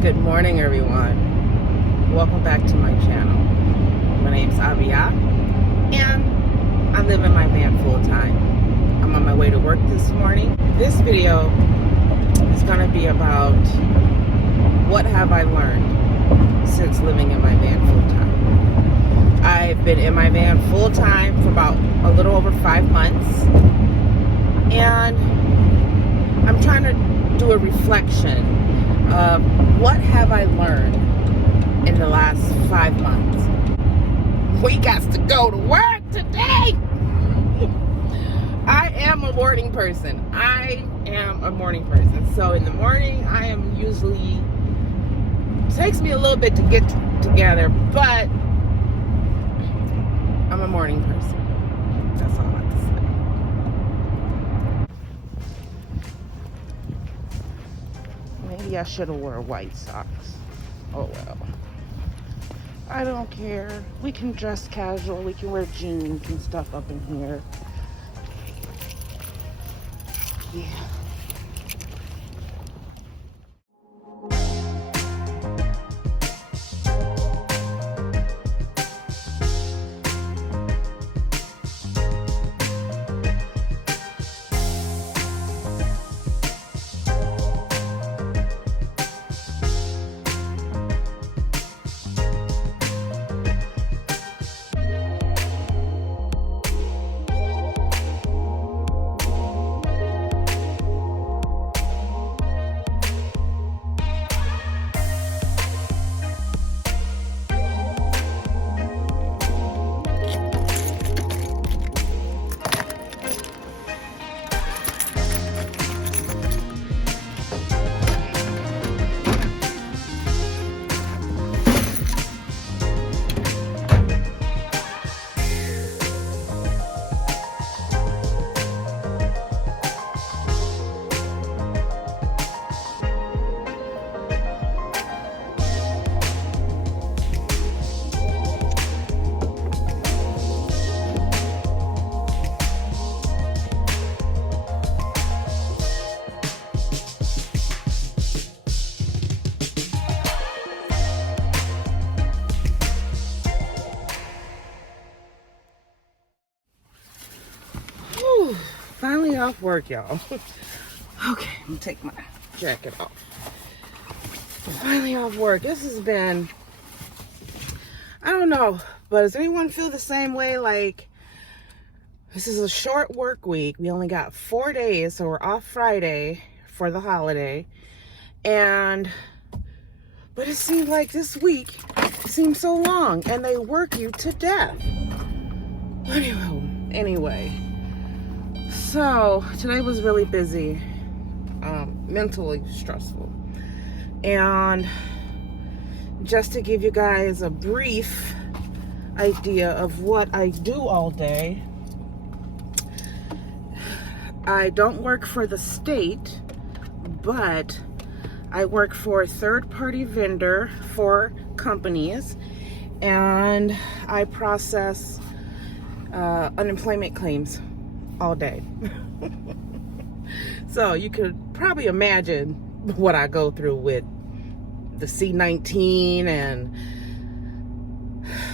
Good morning, everyone. Welcome back to my channel. My name's Abiyah, and I live in my van full time. I'm on my way to work this morning. This video is going to be about what have I learned since living in my van full time. I've been in my van full time for about a little over 5 months, and I'm trying to do a reflection of what have I learned in the last 5 months. We got to go to work today. I am a morning person. So in the morning, I am usually, it takes me a little bit to get together, but I'm a morning person. That's all I have to say. Maybe I should have wore white socks. Oh well. I don't care. We can dress casual. We can wear jeans and stuff up in here. Yeah. Finally off work, y'all. Okay, let me take my jacket off. Finally off work. This has been, I don't know, but does anyone feel the same way? Like, this is a short work week. We only got 4 days, so we're off Friday for the holiday. But it seemed like this week seemed so long, and they work you to death. Anyway. So today was really busy, mentally stressful, and just to give you guys a brief idea of what I do all day, I don't work for the state, but I work for a third-party vendor for companies, and I process unemployment claims all day. So you could probably imagine what I go through with the C-19 and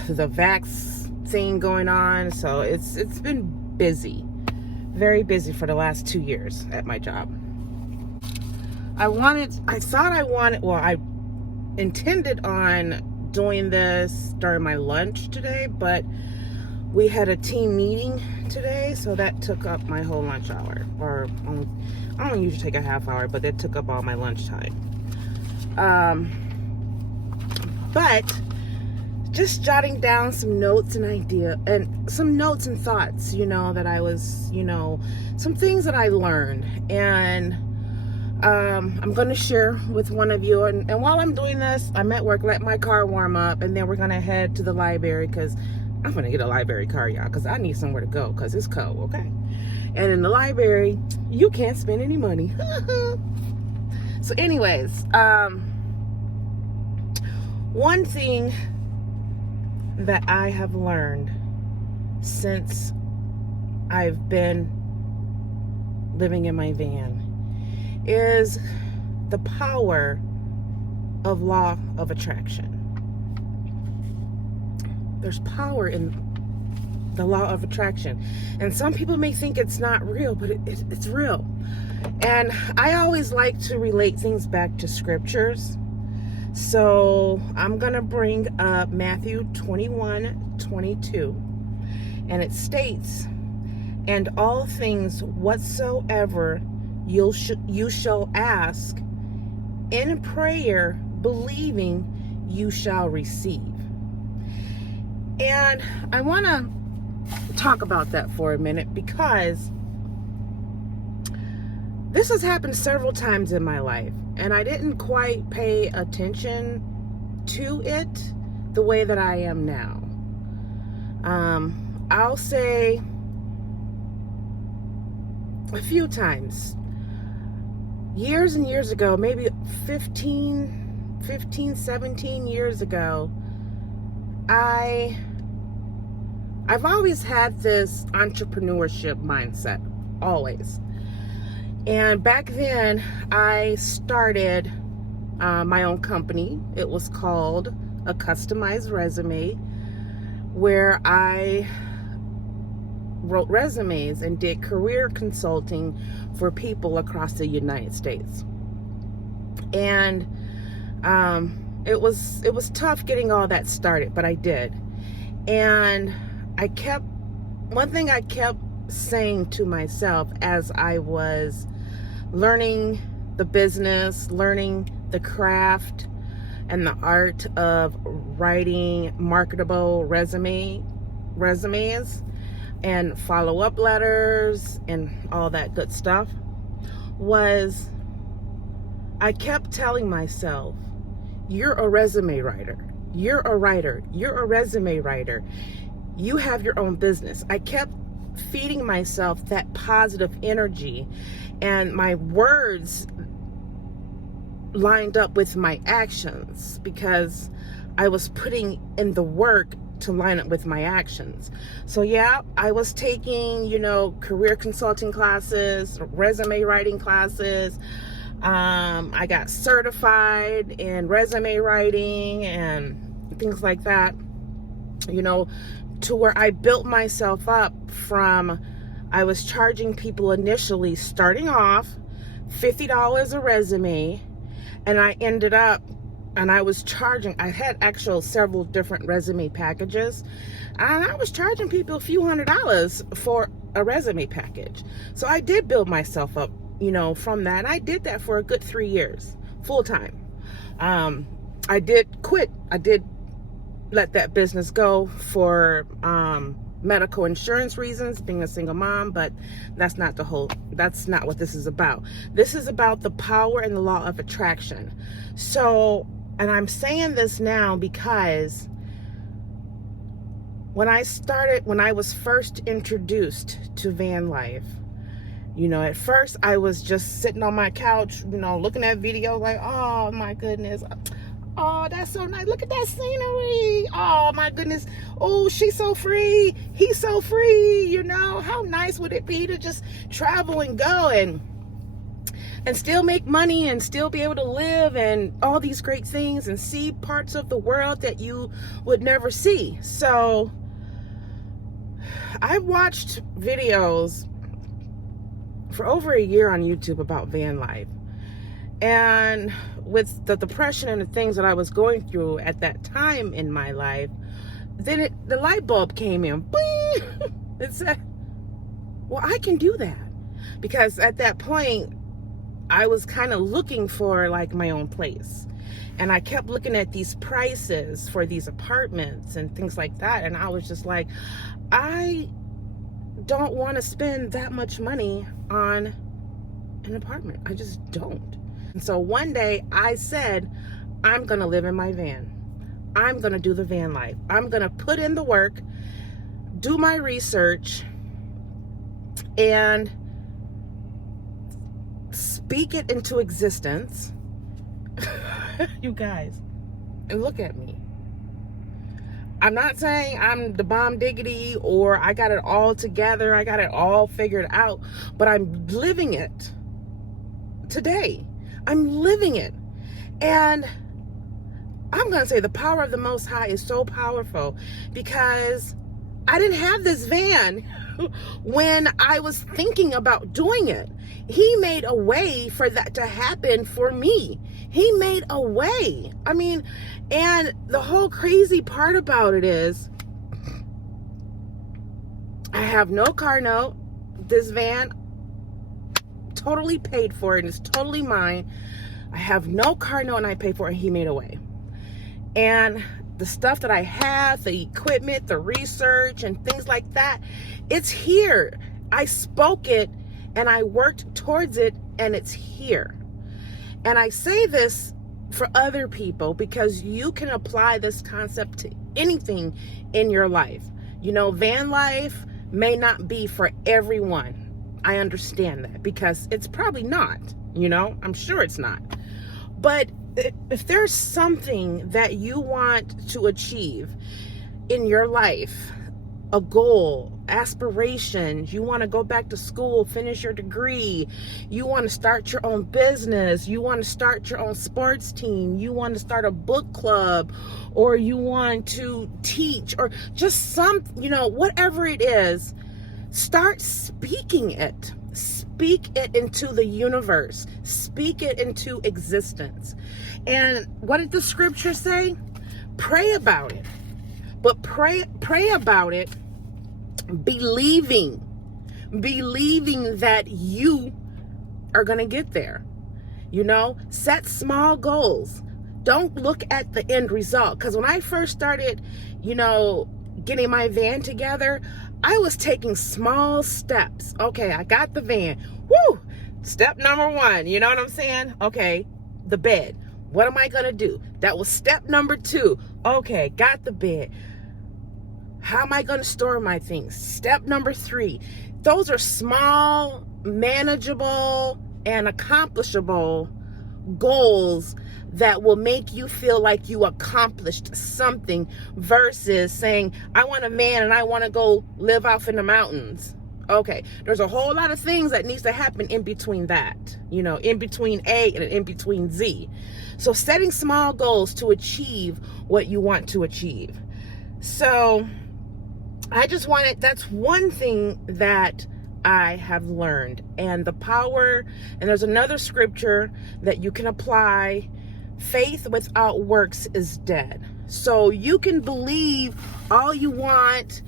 the vaccine going on. So it's been busy, very busy for the last 2 years at my job. I intended on doing this during my lunch today, but we had a team meeting today, so that took up my whole lunch hour. I don't usually take a half hour, but that took up all my lunch time. But just jotting down some notes and some notes and thoughts, that I was, some things that I learned. And I'm going to share with one of you. And while I'm doing this, I'm at work, let my car warm up, and then we're going to head to the library because I'm gonna get a library car, y'all, because I need somewhere to go because it's cold, okay? And in the library, you can't spend any money. So anyways, one thing that I have learned since I've been living in my van is the power of law of attraction. There's power in the law of attraction. And some people may think it's not real, but it's real. And I always like to relate things back to scriptures. So I'm going to bring up Matthew 21:22. And it states, "And all things whatsoever you shall ask in prayer, believing, you shall receive." And I want to talk about that for a minute, because this has happened several times in my life, and I didn't quite pay attention to it the way that I am now. I'll say a few times. Years and years ago, maybe 17 years ago, I've always had this entrepreneurship mindset, always. And back then, I started my own company. It was called A Customized Resume, where I wrote resumes and did career consulting for people across the United States. And it was tough getting all that started, but I did. And one thing I kept saying to myself as I was learning the business, learning the craft and the art of writing marketable resumes and follow-up letters and all that good stuff, was I kept telling myself, you're a resume writer. You're a writer. You're a resume writer. You have your own business. I kept feeding myself that positive energy, and my words lined up with my actions, because I was putting in the work to line up with my actions. So yeah, I was taking, career consulting classes, resume writing classes. I got certified in resume writing and things like that, to where I built myself up from, I was charging people initially, starting off $50 a resume, and I ended up, and I had several different resume packages, and I was charging people a few $100s for a resume package. So I did build myself up, from that. And I did that for a good 3 years, full time. I did quit. I did let that business go for medical insurance reasons, being a single mom, but that's not what this is about. This is about the power and the law of attraction. So, and I'm saying this now because when I was first introduced to van life, at first I was just sitting on my couch, looking at videos like, oh my goodness, oh, that's so nice. Look at that scenery. Oh my goodness. Oh, she's so free. He's so free. How nice would it be to just travel and go and still make money and still be able to live and all these great things and see parts of the world that you would never see. So I watched videos for over a year on YouTube about van life. And with the depression and the things that I was going through at that time in my life, then the light bulb came in. Bing! It said, well, I can do that. Because at that point, I was kind of looking for like my own place. And I kept looking at these prices for these apartments and things like that. And I was just like, I don't want to spend that much money on an apartment. I just don't. And so one day I said, I'm going to live in my van. I'm going to do the van life. I'm going to put in the work, do my research, and speak it into existence. You guys, and look at me. I'm not saying I'm the bomb diggity or I got it all together, I got it all figured out, but I'm living it today. I'm living it. And I'm going to say the power of the Most High is so powerful, because I didn't have this van when I was thinking about doing it. He made a way for that to happen for me. He made a way. I mean, and the whole crazy part about it is I have no car note. This van, totally paid for it, and it's totally mine. I have no car note and I paid for it, and he made a way. And the stuff that I have, the equipment, the research, and things like that, it's here. I spoke it and I worked towards it, and it's here. And I say this for other people because you can apply this concept to anything in your life. You know, van life may not be for everyone. I understand that, because it's probably not, you know, I'm sure it's not. But if there's something that you want to achieve in your life, a goal, aspirations, you want to go back to school, finish your degree, you want to start your own business, you want to start your own sports team, you want to start a book club, or you want to teach, or just some, you know, whatever it is, start speaking it. Speak it into the universe. Speak it into existence. And what did the scripture say? Pray about it. But pray about it believing that you are going to get there. You know, set small goals. Don't look at the end result. Because when I first started, you know, getting my van together, I was taking small steps. Okay, I got the van. Woo! Step number 1, you know what I'm saying? Okay, the bed. What am I going to do? That was step number 2. Okay, got the bed. How am I going to store my things? Step number 3. Those are small, manageable, and accomplishable goals that will make you feel like you accomplished something, versus saying, I want a man and I want to go live off in the mountains. Okay, there's a whole lot of things that needs to happen in between that, you know, in between A and in between Z. So setting small goals to achieve what you want to achieve. So I just wanted, that's one thing that I have learned, and the power, and there's another scripture that you can apply. Faith without works is dead. So you can believe all you want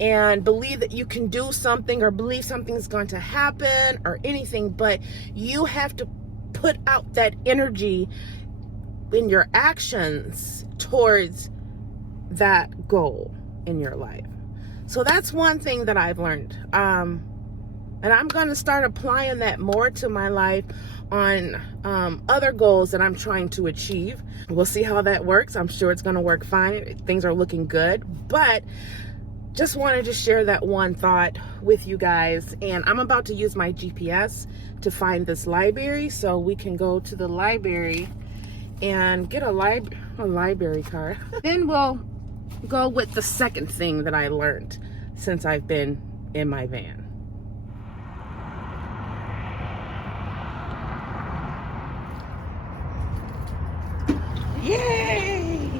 and believe that you can do something, or believe something's going to happen, or anything, but you have to put out that energy in your actions towards that goal in your life. So that's one thing that I've learned. And I'm going to start applying that more to my life on other goals that I'm trying to achieve. We'll see how that works. I'm sure it's going to work fine. Things are looking good. But just wanted to share that one thought with you guys. And I'm about to use my GPS to find this library, so we can go to the library and get a library card. Then we'll go with the second thing that I learned since I've been in my van. Yay!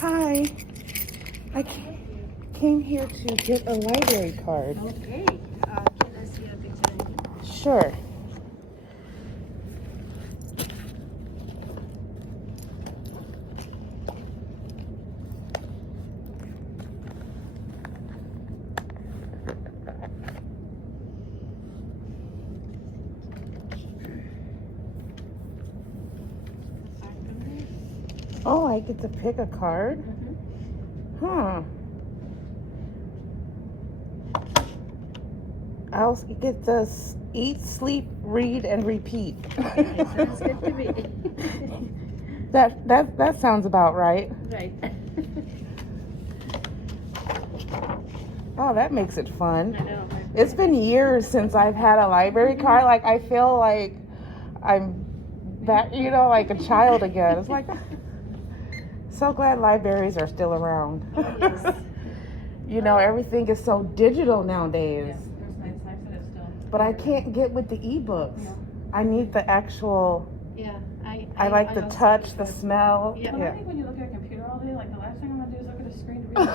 Hi. I came here to get a library card. Okay. Can I see a picture? Sure. Oh, I get to pick a card? Mm-hmm. Huh. I'll get this: eat, sleep, read, and repeat. Sounds good to me. That sounds about right. Right. Oh, that makes it fun. I know. It's been years since I've had a library card. Like, I feel like I'm back, you know, like a child again. It's like, so glad libraries are still around. Yes. You know, everything is so digital nowadays. Yes, it's nice that it's still. but I can't get with the ebooks. No. I need the actual. Yeah, I like the also touch, the prefer- smell. Yeah. Well, I think when you look at a computer all day, like the last thing I'm gonna do is look at a screen to read it.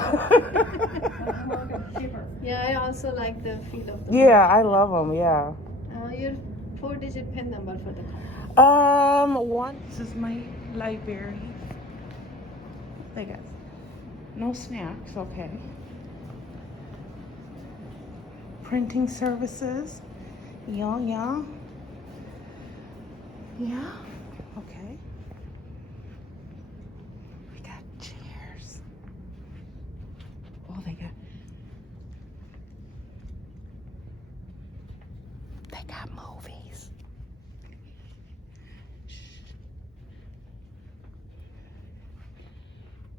I'm gonna look at paper. Yeah, I also like the feel of the Yeah, I love them. Yeah. Your 4-digit PIN number for the card. This is my library. They got no snacks. Okay. Printing services. Yeah. Okay. We got chairs. Oh, they got movies.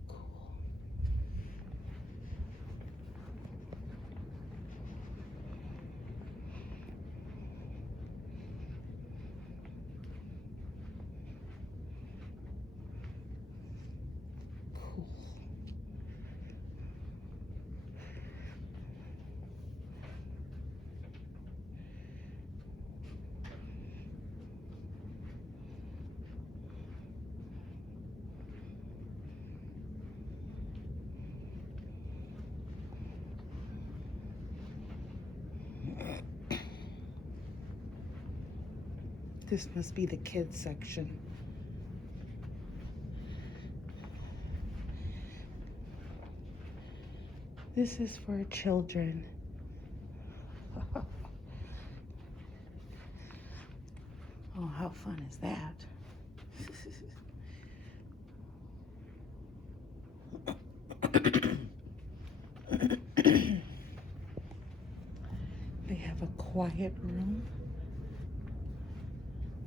Cool. This must be the kids section. This is for children. Oh, how fun is that? They have a quiet room.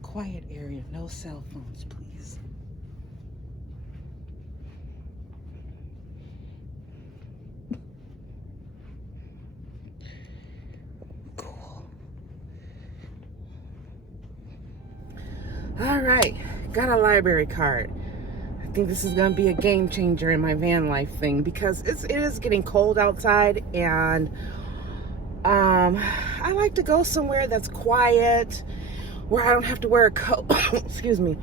Quiet area, no cell phones, please. Cool. All right, got a library card. I think this is gonna be a game changer in my van life thing because it is getting cold outside, and I like to go somewhere that's quiet, where I don't have to wear a coat. Excuse me.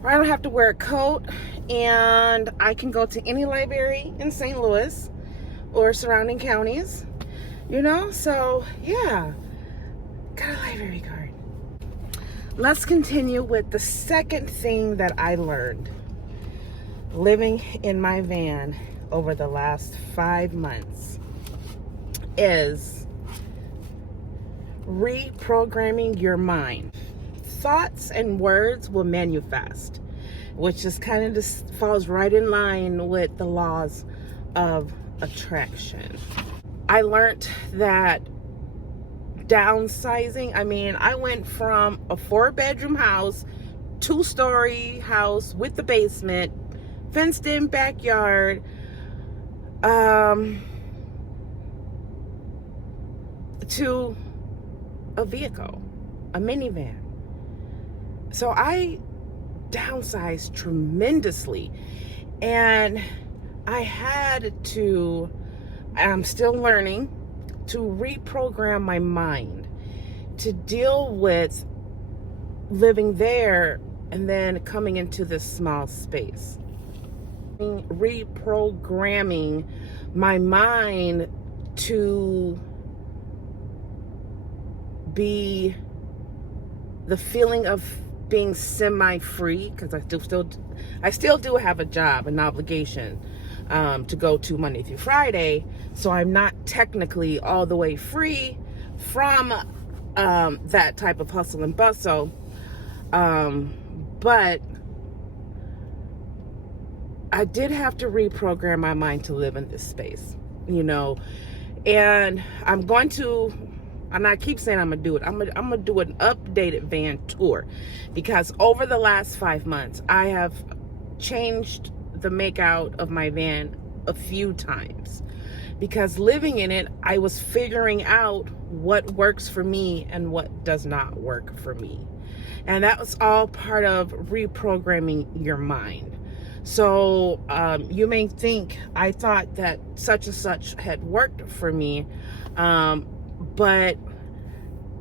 Where I don't have to wear a coat, and I can go to any library in St. Louis or surrounding counties, you know? So yeah, got a library card. Let's continue with the second thing that I learned living in my van over the last 5 months is reprogramming your mind. Thoughts and words will manifest, which is kind of just falls right in line with the laws of attraction. I learned that downsizing, I went from a 4-bedroom house, 2-story house with the basement, fenced in backyard, to a vehicle, a minivan. So I downsized tremendously, and I had to, I'm still learning to reprogram my mind to deal with living there and then coming into this small space. Reprogramming my mind to be the feeling of being semi-free, because I still do have a job, an obligation to go to Monday through Friday, so I'm not technically all the way free from that type of hustle and bustle, but I did have to reprogram my mind to live in this space, you know. And I keep saying I'm gonna do it. I'm gonna do an updated van tour, because over the last 5 months, I have changed the makeout of my van a few times, because living in it, I was figuring out what works for me and what does not work for me. And that was all part of reprogramming your mind. So you may think I thought that such and such had worked for me, but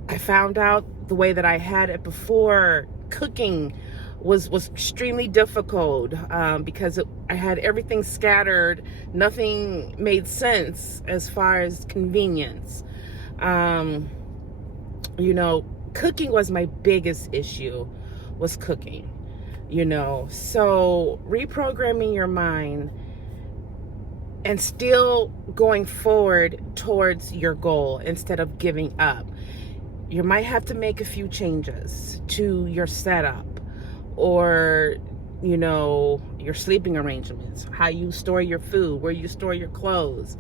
I found out the way that I had it before, cooking was extremely difficult because I had everything scattered. Nothing made sense as far as convenience. You know, cooking was my biggest issue, was cooking, you know. So reprogramming your mind and still going forward towards your goal instead of giving up. You might have to make a few changes to your setup, or, you know, your sleeping arrangements, how you store your food, where you store your clothes.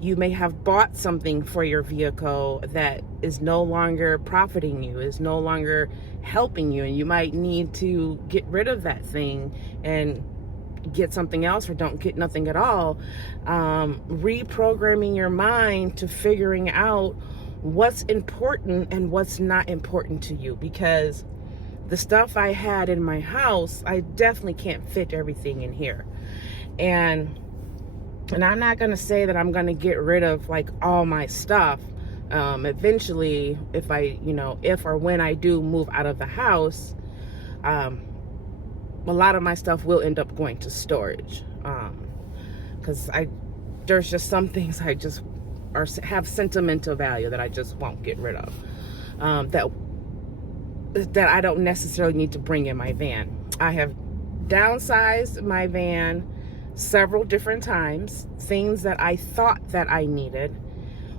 You may have bought something for your vehicle that is no longer profiting you, is no longer helping you, and you might need to get rid of that thing and get something else, or don't get nothing at all. Reprogramming your mind to figuring out what's important and what's not important to you, because the stuff I had in my house, I definitely can't fit everything in here. And I'm not going to say that I'm going to get rid of like all my stuff. Eventually, if or when I do move out of the house, a lot of my stuff will end up going to storage. Because there's just some things I just have sentimental value that I just won't get rid of. That I don't necessarily need to bring in my van. I have downsized my van several different times, things that I thought that I needed,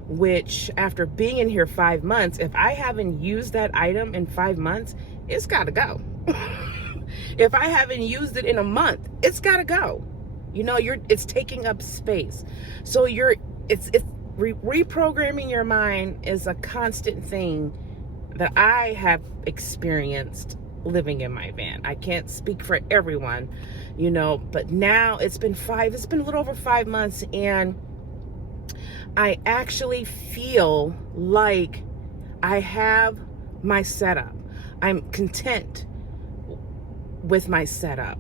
which after being in here 5 months, if I haven't used that item in 5 months, it's got to go. If I haven't used it in a month, it's got to go. You know, it's taking up space. So reprogramming your mind is a constant thing that I have experienced living in my van. I can't speak for everyone, you know, but now it's been a little over 5 months, and I actually feel like I have my setup. I'm content with my setup.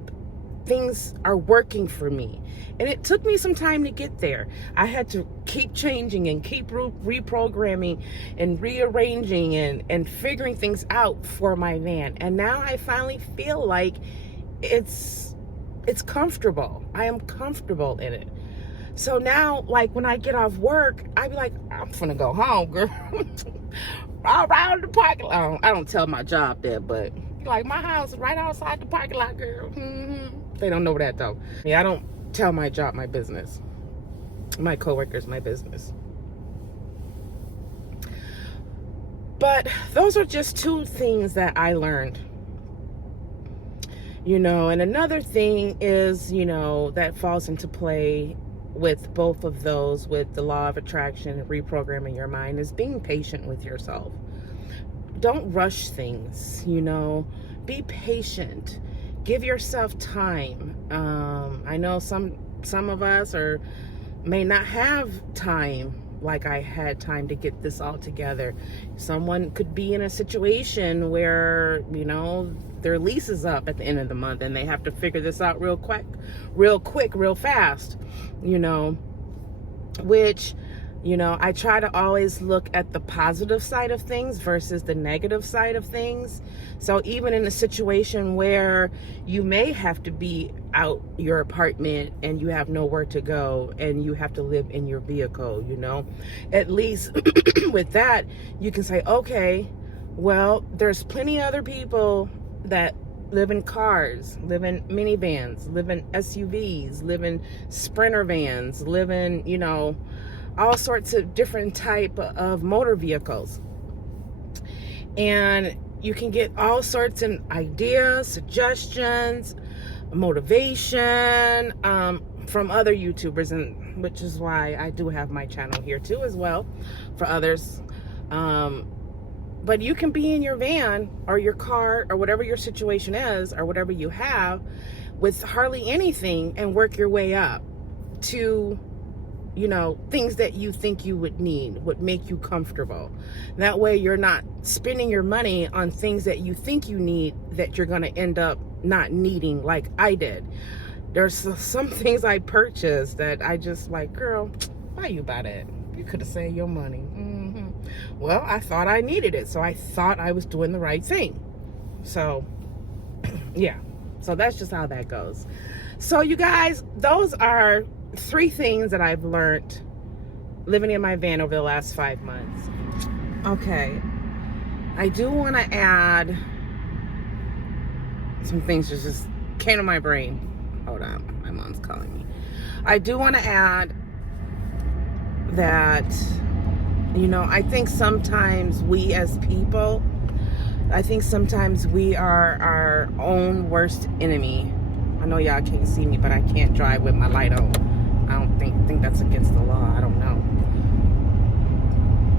Things are working for me. And it took me some time to get there. I had to keep changing and keep reprogramming and rearranging and figuring things out for my van. And now I finally feel like it's comfortable. I am comfortable in it. So now, like, when I get off work, I be like, I'm finna go home, girl. All around the parking lot. I don't tell my job that, but like, my house is right outside the parking lot, girl. They don't know that though. Yeah, I don't tell my job my business. My coworkers my business. But those are just two things that I learned. You know, and another thing is, you know, that falls into play with both of those, with the law of attraction and reprogramming your mind, is being patient with yourself. Don't rush things, you know. Be patient. Give yourself time. I know some of us may not have time like I had time to get this all together. Someone could be in a situation where, you know, their lease is up at the end of the month and they have to figure this out real quick, real fast, you know, which, you know, I try to always look at the positive side of things versus the negative side of things. So even in a situation where you may have to be out your apartment and you have nowhere to go and you have to live in your vehicle, you know, at least with that, you can say, okay, well, there's plenty of other people that live in cars, live in minivans, live in SUVs, live in Sprinter vans, live in, you know, all sorts of different type of motor vehicles. And you can get all sorts of ideas, suggestions, motivation from other YouTubers, and which is why I do have my channel here too as well for others. But you can be in your van or your car or whatever your situation is or whatever you have with hardly anything and work your way up to, you know, things that you think you would need, would make you comfortable. That way you're not spending your money on things that you think you need that you're going to end up not needing, like I did. There's some things I purchased that I just like, girl, why you buy that? You could have saved your money. Well, I thought I needed it, so I thought I was doing the right thing. So, yeah. So that's just how that goes. So you guys, those are 3 things that I've learned living in my van over the last 5 months. Okay. I do want to add some things that just came to my brain. Hold on. My mom's calling me. I do want to add that, you know, I think sometimes we as people, I think sometimes we are our own worst enemy. I know y'all can't see me, but I can't drive with my light on. I don't think that's against the law. I don't know.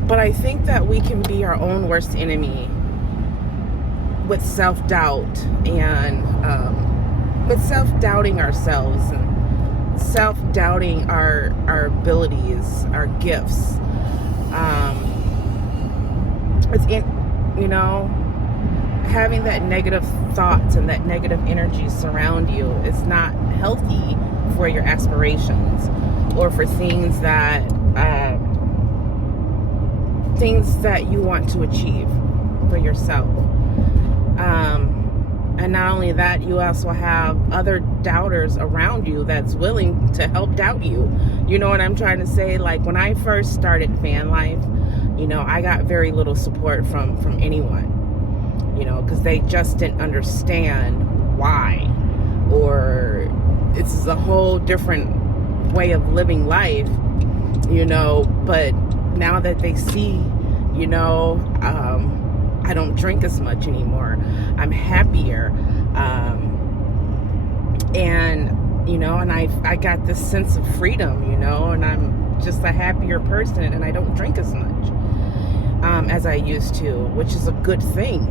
But I think that we can be our own worst enemy with self-doubt and with self-doubting ourselves and self-doubting our abilities, our gifts. It's in, you know, having that negative thoughts and that negative energy surround you is not healthy for your aspirations or for things that you want to achieve for yourself. And not only that, you also have other doubters around you that's willing to help doubt you. You know what I'm trying to say? Like when I first started van life, you know, I got very little support from anyone, you know, because they just didn't understand why, or it's a whole different way of living life, you know. But now that they see, you know, I don't drink as much anymore. I'm happier. And, you know, and I got this sense of freedom, you know, and I'm just a happier person, and I don't drink as much as I used to, which is a good thing.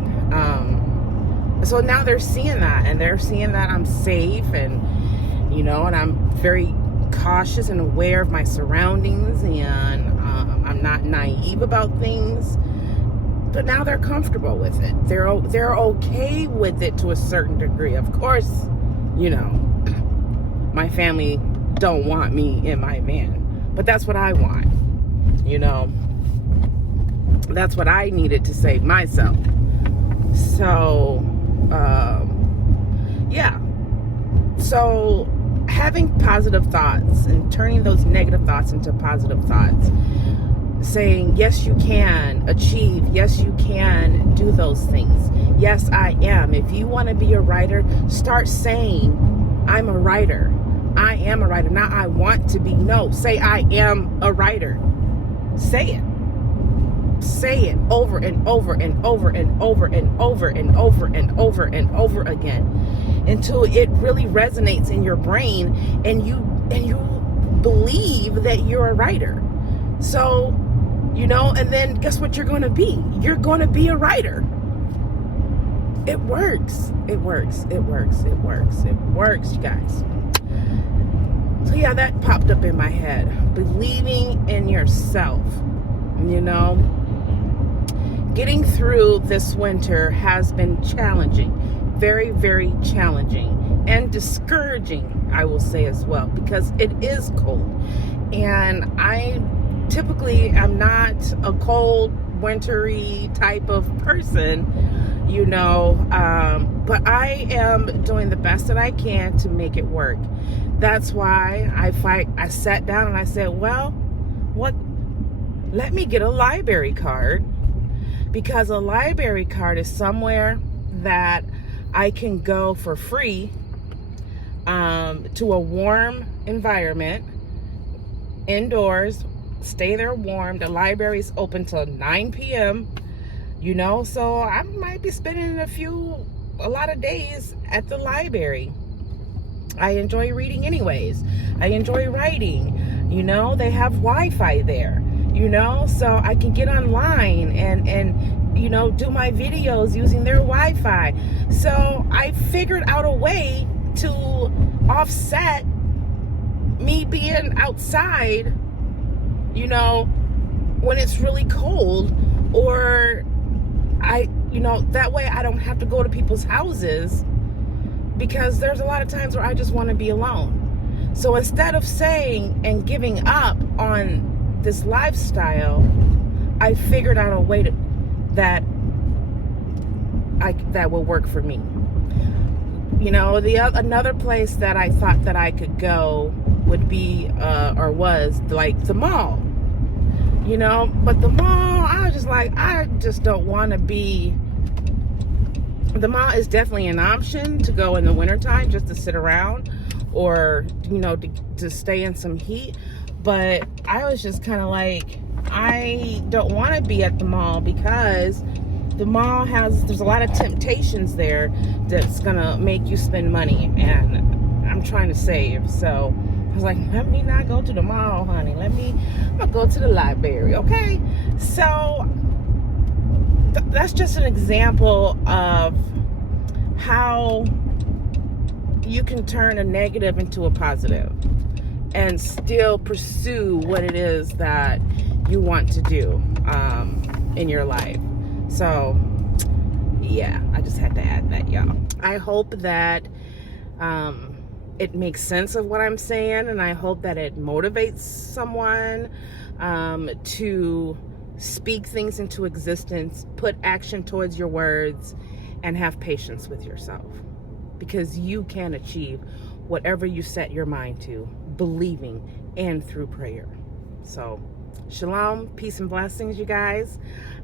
So now they're seeing that, and they're seeing that I'm safe, and, you know, and I'm very cautious and aware of my surroundings, and I'm not naive about things. But now they're comfortable with it. They're okay with it to a certain degree. Of course, you know, my family don't want me in my van, but that's what I want. You know, that's what I needed to save myself. So, yeah. So having positive thoughts and turning those negative thoughts into positive thoughts, saying, yes, you can achieve. Yes, you can do those things. Yes, I am. If you want to be a writer, start saying, I'm a writer. I am a writer. Not I want to be. No, say I am a writer. Say it. Say it over and over and over and over and over and over and over and over again until it really resonates in your brain and you believe that you're a writer. So, you know, and then guess what you're going to be? You're going to be a writer. It works. It works. It works. It works. It works, you guys. So yeah, that popped up in my head. Believing in yourself, you know. Getting through this winter has been challenging. Very, very challenging. And discouraging, I will say as well, because it is cold. And I typically am not a cold, wintry type of person, you know, but I am doing the best that I can to make it work. That's why I sat down and I said, well, let me get a library card, because a library card is somewhere that I can go for free to a warm environment, indoors, stay there warm. The library's open till 9 p.m., you know, so I might be spending a lot of days at the library. I enjoy reading anyways. I enjoy writing, you know, they have Wi-Fi there, you know, so I can get online and you know, do my videos using their Wi-Fi. So I figured out a way to offset me being outside, you know, when it's really cold, or you know, that way I don't have to go to people's houses, because there's a lot of times where I just want to be alone. So instead of saying and giving up on this lifestyle, I figured out a way that will work for me. You know, another place that I thought that I could go would be or was like the mall. You know, but the mall, I was just like, I just don't want to be. The mall is definitely an option to go in the wintertime just to sit around, or, you know, to stay in some heat. But I was just kind of like, I don't want to be at the mall, because the mall there's a lot of temptations there that's gonna make you spend money, and I'm trying to save. So I was like, let me not go to the mall, honey. I'm gonna go to the library, okay? So that's just an example of how you can turn a negative into a positive and still pursue what it is that you want to do in your life. So yeah, I just had to add that, y'all. I hope that it makes sense of what I'm saying, and I hope that it motivates someone to speak things into existence, put action towards your words, and have patience with yourself, because you can achieve whatever you set your mind to, believing and through prayer. So shalom, peace and blessings, you guys.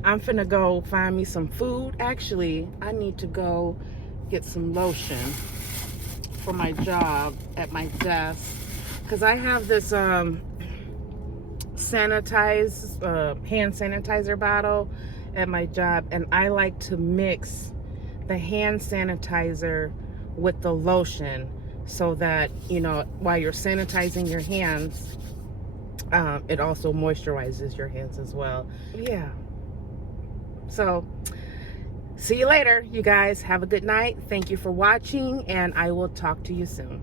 I'm finna go find me some food. Actually, I need to go get some lotion for my job at my desk, because I have this hand sanitizer bottle at my job, and I like to mix the hand sanitizer with the lotion, so that, you know, while you're sanitizing your hands, it also moisturizes your hands as well. Yeah. So see you later, you guys. Have a good night. Thank you for watching, and I will talk to you soon.